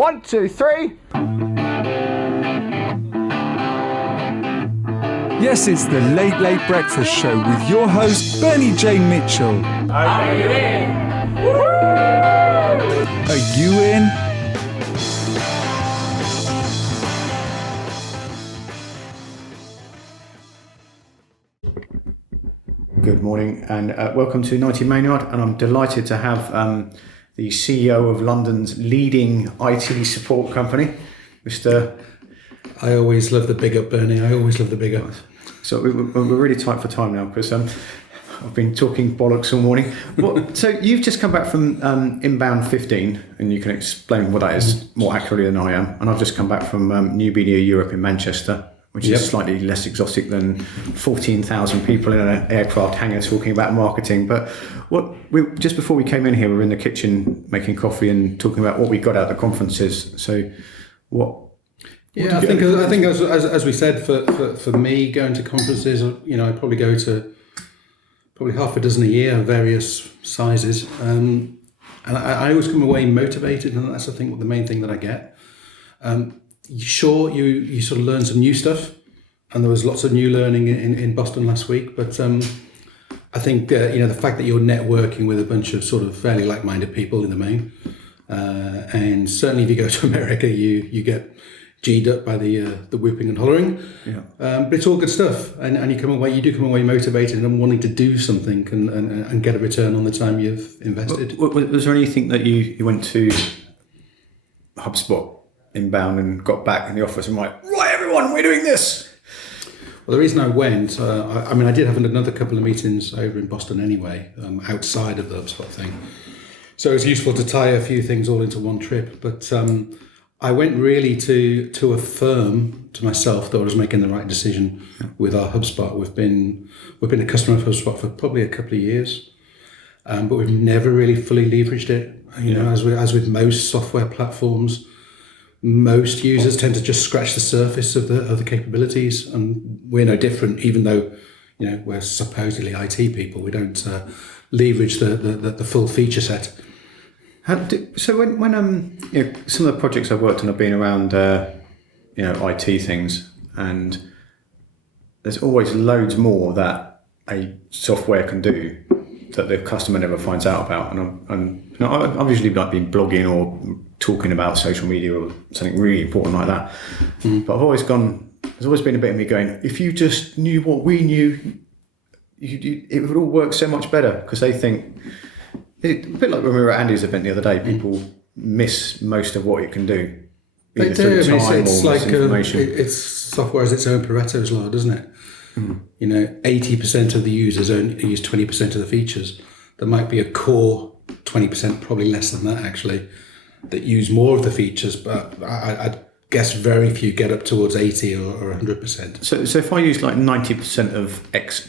1, 2, 3. Yes, it's the Late Late Breakfast Show with your host, Bernie J. Mitchell. Are you in? Are you in? Good morning and welcome to 90 Maynard, and I'm delighted to have the CEO of London's leading IT support company, Mr. I always love the big up, Bernie. I always love the big up. So we're really tight for time now because I've been talking bollocks all morning. So you've just come back from Inbound 15, and you can explain what that is more accurately than I am. And I've just come back from New Media Europe in Manchester, which is slightly less exotic than 14,000 people in an aircraft hangar talking about marketing. But just before we came in here, we were in the kitchen making coffee and talking about what we got out of the conferences. So I think as we said, for me, going to conferences, I probably go to half a dozen a year of various sizes. And I always come away motivated, and that's the main thing that I get. Sure, you sort of learn some new stuff, and there was lots of new learning in Boston last week. But I think the fact that you're networking with a bunch of sort of fairly like-minded people in the main, and certainly if you go to America, you get G'd up by the whooping and hollering. Yeah. But it's all good stuff, and you do come away motivated and wanting to do something and get a return on the time you've invested. Was there anything that you went to HubSpot Inbound and got back in the office and right, everyone, we're doing this? Well, the reason I went, I did have another couple of meetings over in Boston anyway, outside of the HubSpot thing. So it's useful to tie a few things all into one trip. But I went really to affirm to myself that I was making the right decision with our HubSpot. We've been a customer of HubSpot for probably a couple of years, but we've never really fully leveraged it. As with most software platforms, most users tend to just scratch the surface of the capabilities, and we're no different. Even though we're supposedly IT people, we don't leverage the full feature set. So when some of the projects I've worked on have been around IT things, and there's always loads more that a software can do that the customer never finds out about. And I've usually been blogging or talking about social media or something really important like that. But there's always been a bit of me going, if you just knew what we knew, it would all work so much better, because they think, a bit like when we were at Andy's event the other day, people miss most of what it can do. They do. It's like it's software has its own Pareto's law, doesn't it? 80% of the users only use 20% of the features. There might be a core 20%, probably less than that actually, that use more of the features, but I'd guess very few get up towards 80 or 100%. So if I use like 90% of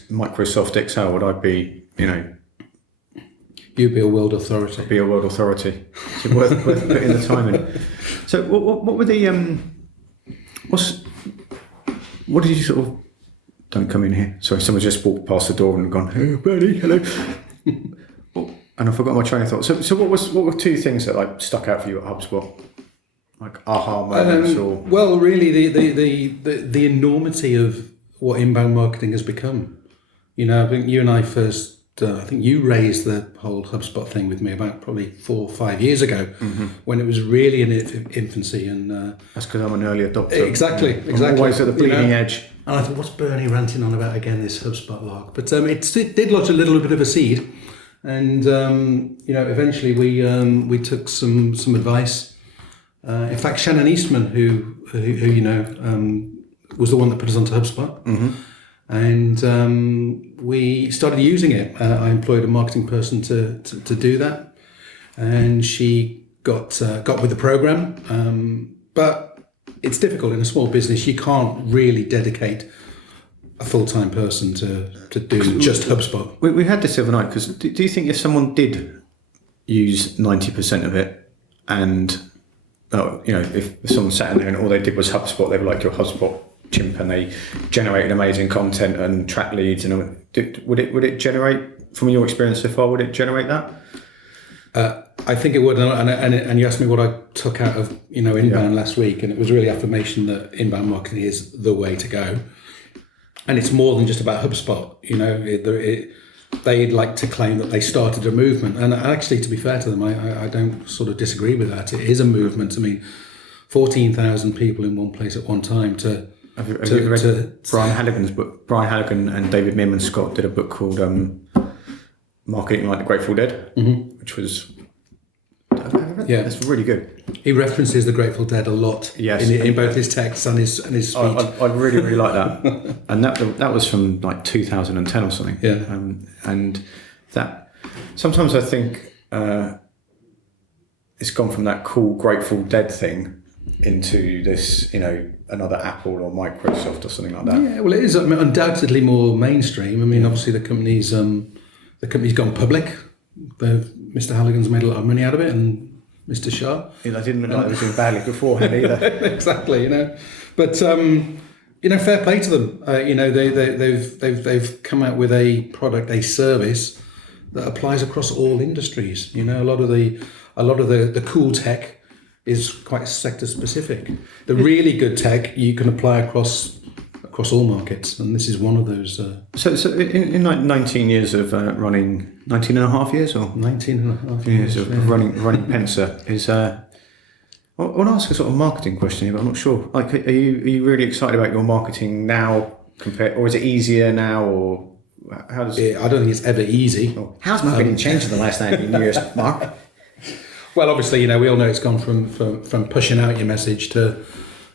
Microsoft Excel, would I be, You'd be a world authority. I'd be a world authority. It's worth putting the time in. So what were the what did you sort of? Don't come in here. Sorry, someone just walked past the door and gone, "Hey, Bernie, hello." And I forgot my train of thought. So what were two things that stuck out for you at HubSpot? Like aha moments or? Well, really the enormity of what inbound marketing has become. I think you and I first. I think you raised the whole HubSpot thing with me about probably 4 or 5 years ago, when it was really in infancy. And that's because I'm an early adopter. Exactly. I'm always at the bleeding edge. And I thought, what's Bernie ranting on about again? This HubSpot log, but it did lodge a little bit of a seed, and eventually we took some advice. In fact, Shannon Eastman, who was the one that put us onto HubSpot. And we started using it. I employed a marketing person to do that, and she got with the program. But it's difficult in a small business. You can't really dedicate a full-time person to do just HubSpot. We had this the other night, because do you think if someone did use 90% of it, and if someone sat in there and all they did was HubSpot, they were like your HubSpot chimp, and they generated amazing content and track leads, and would it generate, from your experience so far, would it generate that? I think it would, and you asked me what I took out of inbound last week, and it was really affirmation that inbound marketing is the way to go, and it's more than just about HubSpot. They'd like to claim that they started a movement, and actually, to be fair to them, I don't sort of disagree with that. It is a movement. I mean, 14,000 people in one place at one time Have you read Brian Halligan's book? Brian Halligan and David Meerman Scott did a book called Marketing Like the Grateful Dead, which was that's really good. He references the Grateful Dead a lot in both his texts and his speech. I really like that, and that was from like 2010 or something. Yeah, and that sometimes I think it's gone from that cool Grateful Dead thing into this, another Apple or Microsoft or something like that. Yeah, well, it is undoubtedly more mainstream. I mean, obviously the company's gone public. Mr. Halligan's made a lot of money out of it, and Mr. Shah. I didn't know they were doing badly beforehand either. Exactly, but fair play to them. They've come out with a product, a service that applies across all industries. A lot of the cool tech is quite sector specific. The really good tech you can apply across all markets, and this is one of those. So in like 19 years of running, 19 and a half years or 19 and a half years of running Pensar is. I want to ask a sort of marketing question here, but I'm not sure. Like, are you really excited about your marketing now or is it easier now, or how does? I don't think it's ever easy. How's marketing changed in the last 19 years, Mark? Well, obviously, we all know it's gone from pushing out your message to,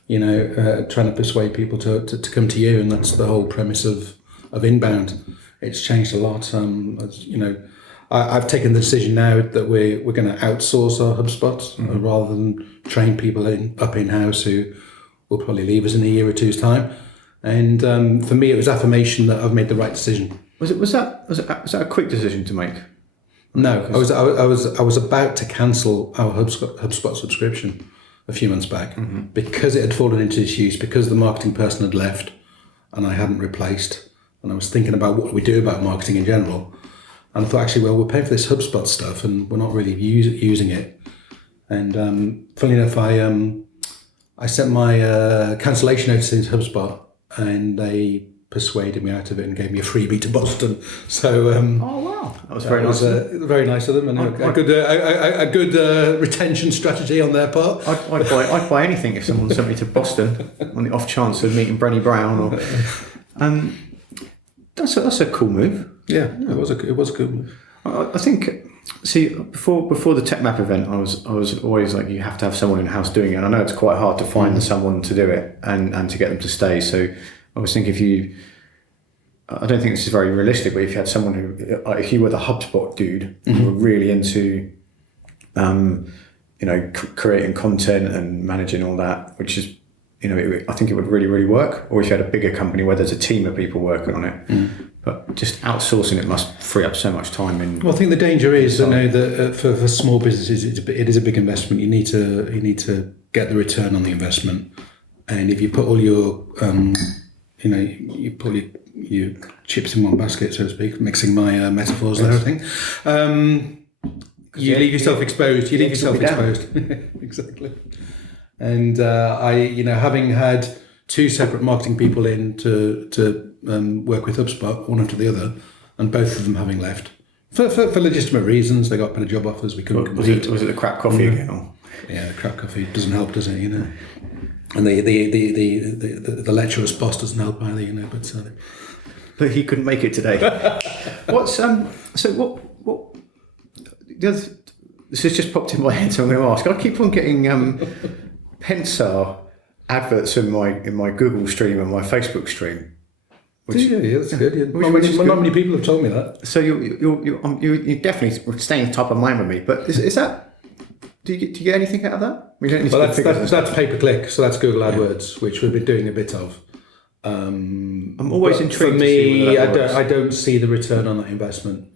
trying to persuade people to come to you, and that's the whole premise of inbound. It's changed a lot. I've taken the decision now that we're going to outsource our HubSpot rather than train people up in-house who will probably leave us in a year or two's time. And for me, it was affirmation that I've made the right decision. Was that a quick decision to make? No, I was about to cancel our HubSpot subscription a few months back because it had fallen into disuse, because the marketing person had left and I hadn't replaced, and I was thinking about what we do about marketing in general, and I thought, actually, well, we're paying for this HubSpot stuff and we're not really using it. And funnily enough, I sent my cancellation notice into HubSpot, and they persuaded me out of it and gave me a freebie to Boston. So oh wow, that was very nice. Very nice of them, and a good retention strategy on their part. I'd buy anything if someone sent me to Boston on the off chance of meeting Brenny Brown. Or that's a cool move. Yeah, it was a cool move. I think. See, before the Tech Map event, I was always like, you have to have someone in house doing it, and I know it's quite hard to find someone to do it and to get them to stay. So I was thinking, I don't think this is very realistic, but if you had someone who, if you were the HubSpot dude, who were really into, creating content and managing all that, which is, I think it would really, really work. Or if you had a bigger company where there's a team of people working on it. But just outsourcing it must free up so much time. Well, I think the danger is that for small businesses, it is a big investment. You need to get the return on the investment, and if you put all your you put your chips in one basket, so to speak, mixing my metaphors and everything. You leave yourself exposed. Exactly. And having had two separate marketing people in to work with HubSpot, one after the other, and both of them having left for legitimate reasons. They got better job offers. We couldn't compete. Was it the crap coffee again? Or? Yeah, the crap coffee doesn't help, does it? And the lecturer's boss doesn't help either. But he couldn't make it today. What's so what the other? This has just popped in my head, so I'm going to ask. I keep on getting Pensar adverts in my Google stream and my Facebook stream. Yeah, that's good. Yeah. Not many people have told me that. So you're definitely staying top of mind with me. But is that? Do you get anything out of that? That's pay per click. So that's Google AdWords, which we've been doing a bit of. I'm always intrigued. For me, I don't see the return on that investment.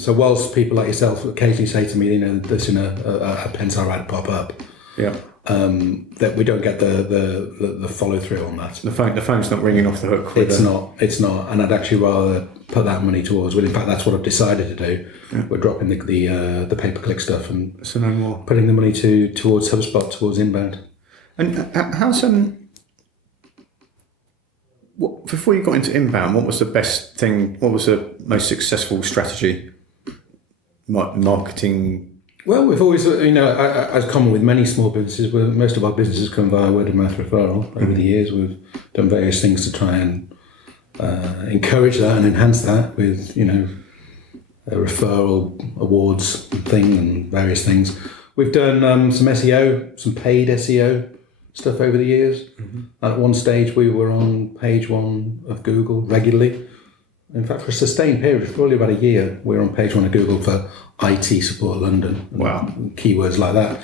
So whilst people like yourself occasionally say to me, there's a Pensar ad pop up. Yeah. That we don't get the follow through on that. The phone's not ringing off the hook. It's not, and I'd actually rather put that money towards. Well, in fact, that's what I've decided to do. Yeah. We're dropping the pay-per-click stuff and so no more putting the money towards Hubspot, towards Inbound. And how's before you got into Inbound, what was the best thing? What was the most successful strategy? Marketing. Well, we've always, as common with many small businesses, most of our businesses come via word of mouth referral. Over the years, we've done various things to try and encourage that and enhance that with, a referral awards thing and various things. We've done some SEO, some paid SEO stuff over the years. Mm-hmm. At one stage, we were on page 1 of Google regularly. In fact, for a sustained period, probably about a year, we were on page 1 of Google for IT support London. Wow. Keywords like that.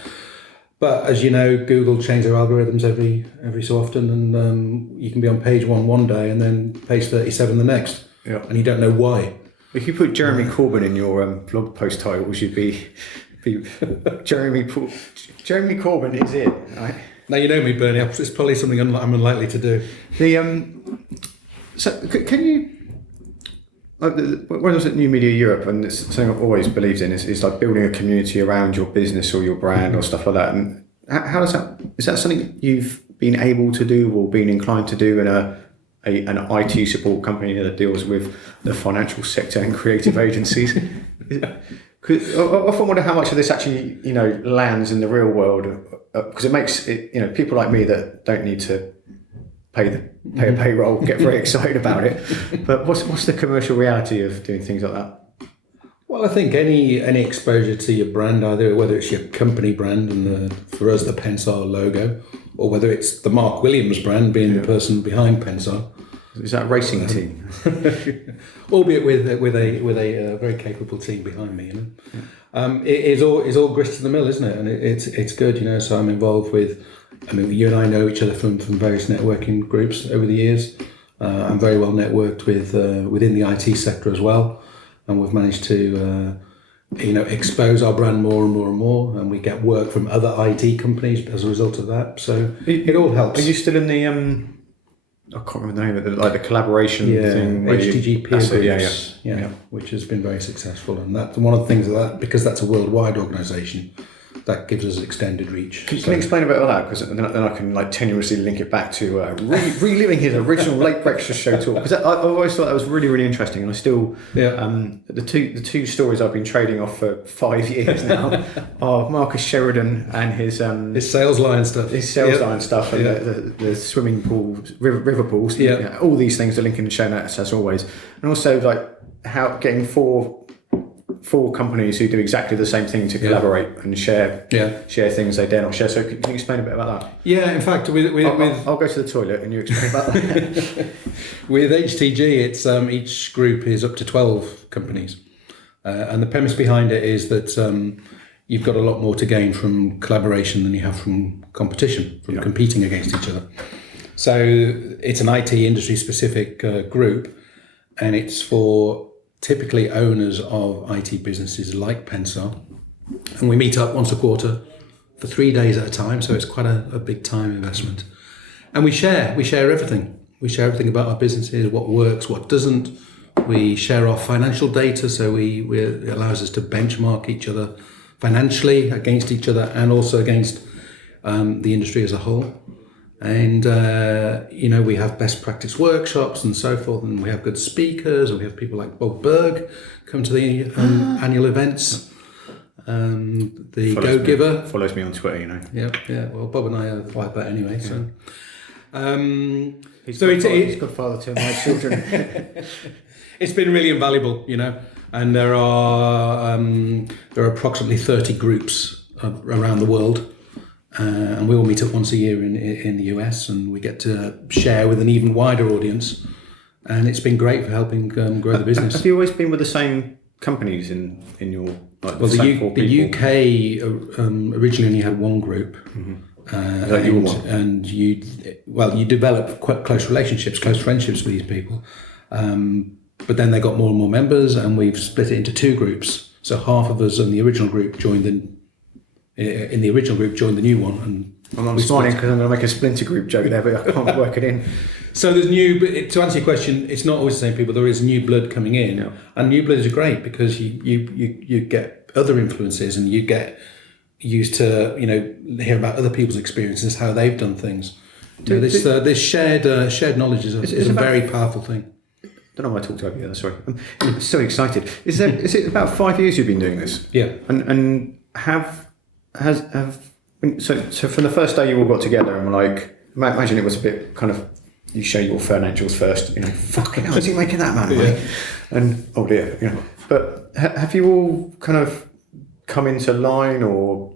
But as you know, Google change their algorithms every so often, and you can be on page 1 one day and then page 37 the next. Yeah. And you don't know why. If you put Jeremy Corbyn in your blog post titles, you'd be Jeremy Corbyn is it, right? Now you know me, Bernie. It's probably something I'm unlikely to do. So can you? When I was at New Media Europe, and it's something I've always believed in, is like building a community around your business or your brand or stuff like that. And how does that? Is that something you've been able to do or been inclined to do in an IT support company that deals with the financial sector and creative agencies? I often wonder how much of this actually, lands in the real world, because it makes it, people like me that don't need to pay a payroll get very excited about it. But what's the commercial reality of doing things like that? Well, I think any exposure to your brand, either whether it's your company brand and for us the Pensar logo, or whether it's the Mark Williams brand being the person behind Pensar. Is that a racing team? Albeit with a very capable team behind me, It is all grist to the mill, isn't it? And it's good, So I'm involved with. You and I know each other from various networking groups over the years. I'm very well networked with within the IT sector as well, and we've managed to expose our brand more and more and more, and we get work from other IT companies as a result of that. So it all helps. Are you still in the I can't remember the name of it, like the collaboration thing. HTG peer groups, which has been very successful, and that's one of the things because that's a worldwide organisation. That gives us extended reach. Can you explain a bit of that? Because then I can tenuously link it back to reliving his original late breakfast show talk. Because I always thought that was really, really interesting, and I still the two stories I've been trading off for 5 years now are Marcus Sheridan and his sales line stuff, and the swimming pools, river pools, all these things are linked in the show notes as always, and also how getting four companies who do exactly the same thing to collaborate and share things they dare not share. So can you explain a bit about that? Yeah, in fact, I'll go to the toilet and you explain about that. With HTG, it's each group is up to 12 companies, and the premise behind it is that you've got a lot more to gain from collaboration than you have from competition, from competing against each other. So it's an IT industry specific group, and it's for typically owners of IT businesses like Pensar, and we meet up once a quarter for 3 days at a time, so it's quite a big time investment, and we share everything. We share everything about our businesses, what works, what doesn't. We share our financial data, so it allows us to benchmark each other financially against each other and also against the industry as a whole. And we have best practice workshops and so forth, and we have good speakers, and we have people like Bob Berg come to the annual events. The Go-Giver follows me on Twitter, Yeah. Well, Bob and I are like that anyway. So, he's godfather to my children. It's been really invaluable, And there are approximately 30 groups around the world. And we all meet up once a year in the US, and we get to share with an even wider audience. And it's been great for helping grow the business. Have you always been with the same companies in your? The UK originally only had one group, and you develop quite close relationships, close friendships with these people. But then they got more and more members, and we've split it into two groups. So half of us in the original group joined in the original group joined the new one, and I'm smiling because I'm going to make a splinter group joke there, but I can't work it in. So there's new. But to answer your question, it's not always the same people. There is new blood coming in, and new blood is great because you get other influences, and you get used to hear about other people's experiences, how they've done things. This shared knowledge is a very powerful thing. I don't know why I talked over you. Sorry, I'm so excited. Is it about 5 years you've been doing this? Yeah, and so from the first day you all got together and were like, imagine it was a bit kind of, you show your financials first, fucking hell, is he making that amount of money? And oh dear, but have you all kind of come into line, or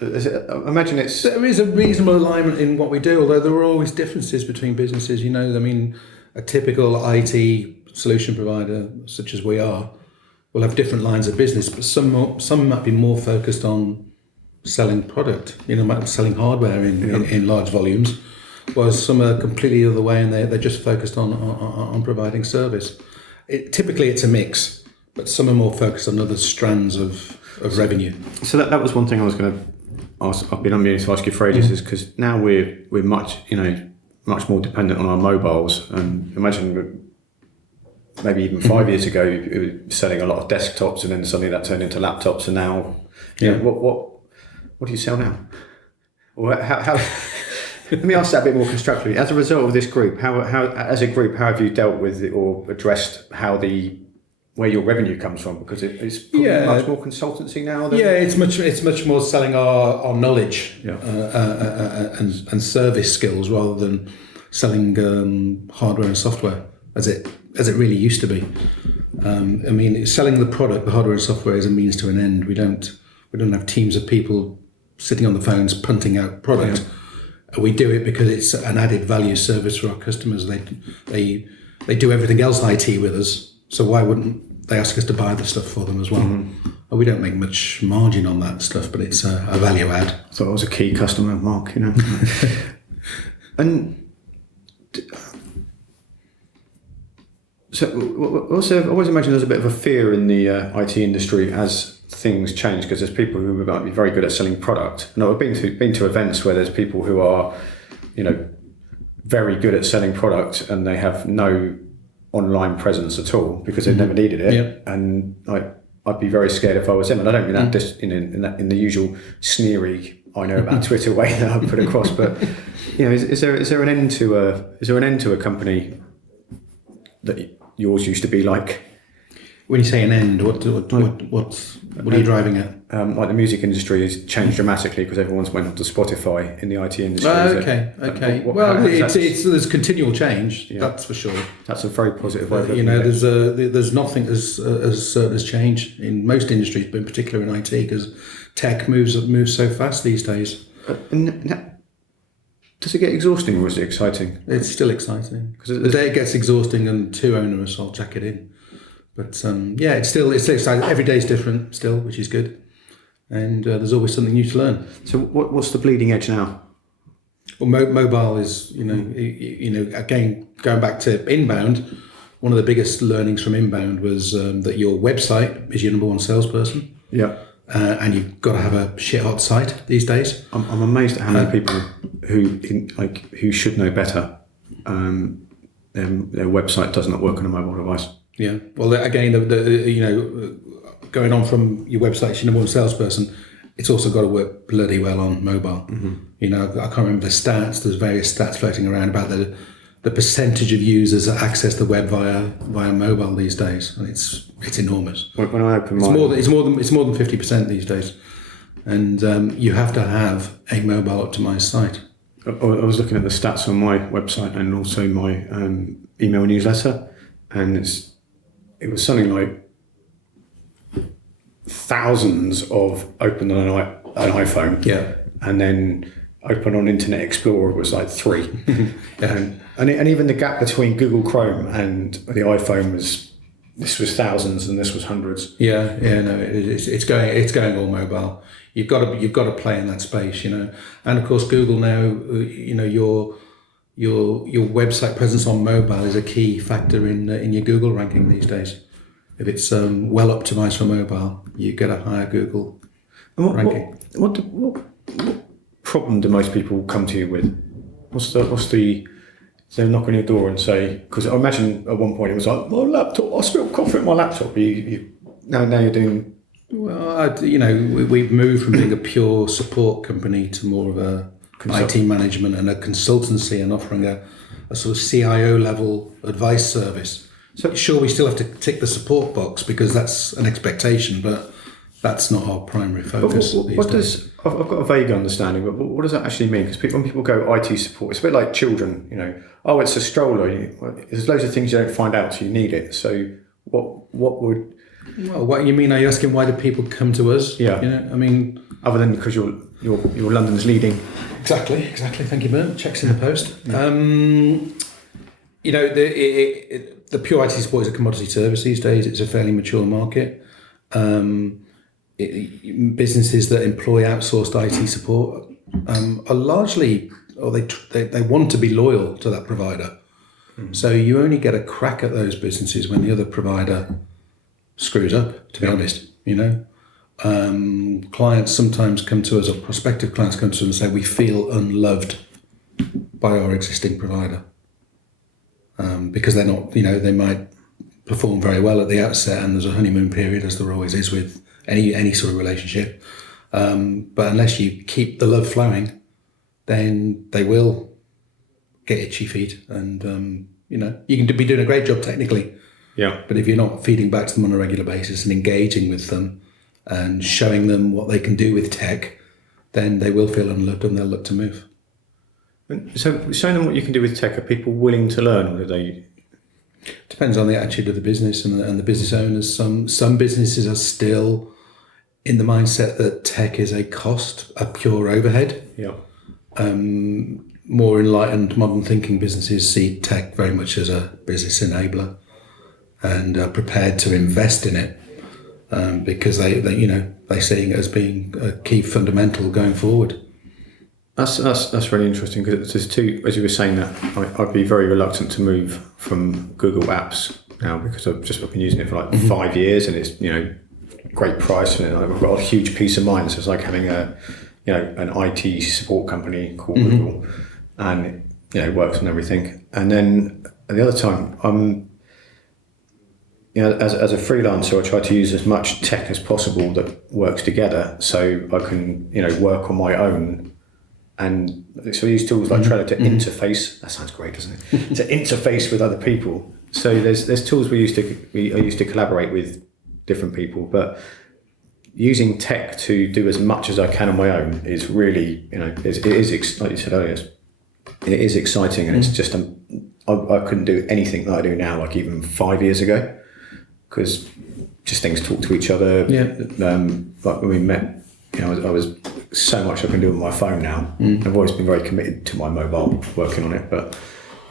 imagine it's... There is a reasonable alignment in what we do, although there are always differences between businesses. A typical IT solution provider, such as we are, will have different lines of business, but some might be more focused on selling product, selling hardware in large volumes, whereas some are completely the other way, and they're just focused on providing service. Typically it's a mix, but some are more focused on other strands of revenue. So that was one thing I was going to ask. I've been unmeaning to ask you for ages, is because now we're much more dependent on our mobiles. And imagine maybe even 5 years ago, we were selling a lot of desktops, and then suddenly that turned into laptops, and now, what do you sell now? Or how let me ask that a bit more constructively. As a result of this group, how as a group, how have you dealt with it or addressed where your revenue comes from? Because it's probably much more consultancy now. It's much more selling our knowledge and service skills rather than selling hardware and software as it really used to be. Selling the product, the hardware and software, is a means to an end. We don't have teams of people sitting on the phones punting out product. Yeah. We do it because it's an added value service for our customers. They do everything else IT with us, so why wouldn't they ask us to buy the stuff for them as well? Mm-hmm. And we don't make much margin on that stuff, but it's a value add. So I was a key customer, Mark. And so also, I always imagine there's a bit of a fear in the IT industry as things change, because there's people who might be very good at selling product. And I've been to events where there's people who are, very good at selling product, and they have no online presence at all because they've never needed it. Yep. And I'd be very scared if I was them. And I don't mean that in the usual sneery, I know about Twitter way that I put across. But is there an end to a company that yours used to be like? When you say an end, what are you driving at? Like the music industry has changed dramatically because everyone's went on to Spotify in the IT industry. Okay. There's continual change. Yeah. That's for sure. That's a very positive way. There's nothing as certain as change in most industries, but in particular in IT, because tech moves so fast these days. Does it get exhausting, or is it exciting? It's still exciting. Because the day it gets exhausting and too onerous, I'll jack it in. But it's still exciting. Every day is different still, which is good. And there's always something new to learn. So what's the bleeding edge now? Well, mobile is, again, going back to Inbound, one of the biggest learnings from Inbound was that your website is your number one salesperson. Yeah. And you've got to have a shit hot site these days. I'm amazed at how many people who should know better, their website does not work on a mobile device. Yeah. Well, again, going on from your website to your number one salesperson, it's also got to work bloody well on mobile. Mm-hmm. I can't remember the stats. There's various stats floating around about the percentage of users that access the web via mobile these days, and it's enormous. When I open it's more than 50% these days, and you have to have a mobile optimized site. I was looking at the stats on my website and also my email newsletter, and it was something like thousands of open on an iPhone. Yeah. And then open on Internet Explorer was like 3. and even the gap between Google Chrome and the iPhone was thousands and this was hundreds. It's going all mobile. You've got to play in that space, and of course Google now, your website presence on mobile is a key factor in your Google ranking these days. If it's well optimized for mobile, you get a higher Google ranking. what problem do most people come to you with? What's the so knock on your door and say, because I imagine at one point it was like, my laptop, I spilled coffee at my laptop. Now you're doing. Well, we've moved from being a pure support company to more of a IT management and a consultancy, and offering a sort of CIO level advice service. So sure, we still have to tick the support box because that's an expectation, but that's not our primary focus. I've got a vague understanding, but what does that actually mean? Because when people go IT support, it's a bit like children, oh, it's a stroller. There's loads of things you don't find out till you need it. So what would... Well, what you mean? Are you asking why do people come to us? Yeah. Other than because you're London's leading... Exactly. Thank you, Bert. Checks in the post. Yeah. The pure IT support is a commodity service these days. It's a fairly mature market. Businesses that employ outsourced IT support are largely, or they want to be loyal to that provider. Mm. So you only get a crack at those businesses when the other provider screws up, to be honest. Clients sometimes come to us, or prospective clients come to us and say, we feel unloved by our existing provider. Because they're not, they might perform very well at the outset, and there's a honeymoon period, as there always is with any sort of relationship. But unless you keep the love flowing, then they will get itchy feet, and you can be doing a great job technically. Yeah. But if you're not feeding back to them on a regular basis and engaging with them and showing them what they can do with tech, then they will feel unloved and they'll look to move. So showing them what you can do with tech, are people willing to learn, or do they? Depends on the attitude of the business and the business owners. Some businesses are still in the mindset that tech is a cost, a pure overhead. Yeah. More enlightened, modern thinking businesses see tech very much as a business enabler and are prepared to invest in it because they see it as being a key fundamental going forward. That's really interesting, because there's two, as you were saying that, I'd be very reluctant to move from Google Apps now, because I've been using it for like 5 years, and it's great price, and I've got a huge peace of mind. So it's like having an IT support company called Google, and it works on everything. And then at the other time, as a freelancer, I try to use as much tech as possible that works together, so I can work on my own. And so I use tools like Trello to interface. That sounds great, doesn't it? To interface with other people. So there's tools I used to collaborate with different people, but using tech to do as much as I can on my own is really, it is like you said earlier, it is exciting, and it's just I couldn't do anything that I do now, like even 5 years ago, because just things talk to each other. Yeah. Like when we met, I was so much I can do on my phone now. I've always been very committed to my mobile, working on it, but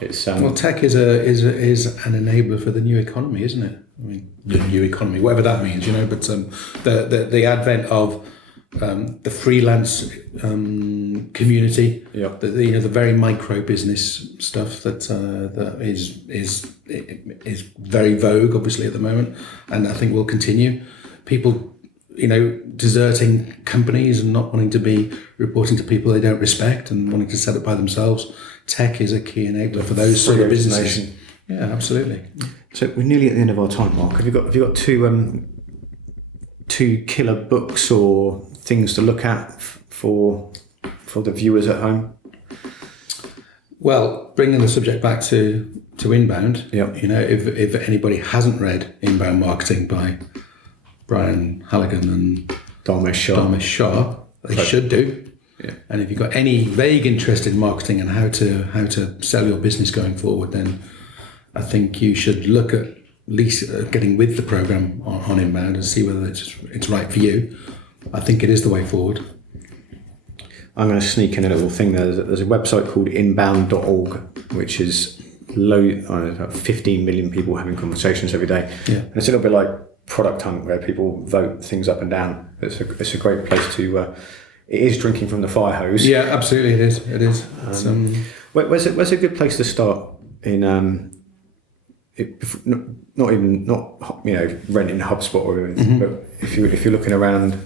it's well, tech is an enabler for the new economy, isn't it? I mean, the new economy, whatever that means, But the advent of the freelance community, the very micro business stuff that is very vogue, obviously, at the moment, and I think will continue. People, deserting companies and not wanting to be reporting to people they don't respect and wanting to set it by themselves. Tech is a key enabler for those sort of businesses. Yeah, absolutely. So we're nearly at the end of our time, Mark. Have you got two killer books or things to look at for the viewers at home? Well, bringing the subject back to Inbound. Yeah. If anybody hasn't read Inbound Marketing by Brian Halligan and Dharmesh Shah, they should do. Yeah. And if you've got any vague interest in marketing and how to sell your business going forward, then I think you should look at least getting with the program on Inbound and see whether it's right for you. I think it is the way forward. I'm going to sneak in a little thing there. There's a website called inbound.org, which is about 15 million people having conversations every day. Yeah. And it's a little bit like Product Hunt, where people vote things up and down. It's a great place to. It is drinking from the fire hose. Yeah, absolutely, it is. Where's a good place to start in? Not renting HubSpot or anything, but if you're looking around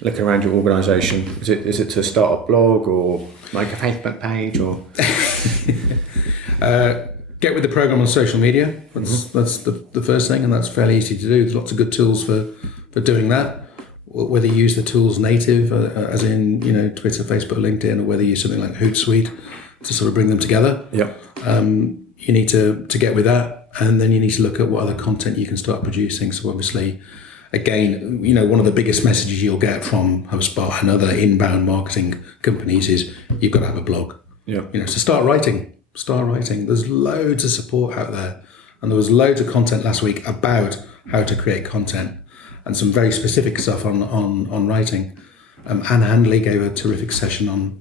looking around your organisation? Is it to start a blog or make a Facebook page or? Get with the program on social media. That's the first thing, and that's fairly easy to do. There's lots of good tools for doing that. Whether you use the tools native, as in Twitter, Facebook, LinkedIn, or whether you use something like Hootsuite to sort of bring them together. Yep. You need to get with that, and then you need to look at what other content you can start producing. So obviously, again, one of the biggest messages you'll get from HubSpot and other inbound marketing companies is you've got to have a blog. Yeah. So start writing. There's loads of support out there, and there was loads of content last week about how to create content and some very specific stuff on writing. Anne Handley gave a terrific session on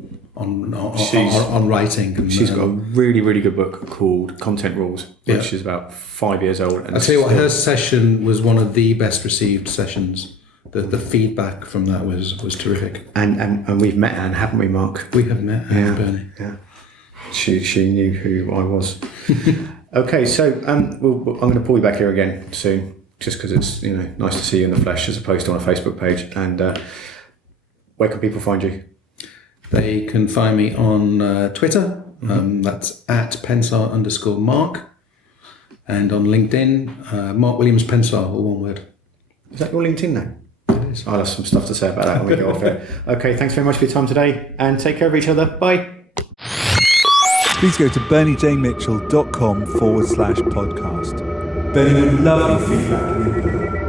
writing. And, she's got a really, really good book called Content Rules, which is about 5 years old. And I'll tell you what, her session was one of the best received sessions. The feedback from that was terrific. And we've met Anne, haven't we, Mark? We have met Anne, Bernie. Yeah. She knew who I was. Okay, so I'm going to pull you back here again soon, just because it's nice to see you in the flesh as opposed to on a Facebook page. And where can people find you? They can find me on Twitter. That's at Pensar_Mark, and on LinkedIn, Mark Williams Pensar, all one word. Is that your LinkedIn name? It is. I'll have some stuff to say about that when we get off here. Okay, thanks very much for your time today, and take care of each other. Bye. Please go to berniejmitchell.com/podcast. Bernie would love your feedback and input.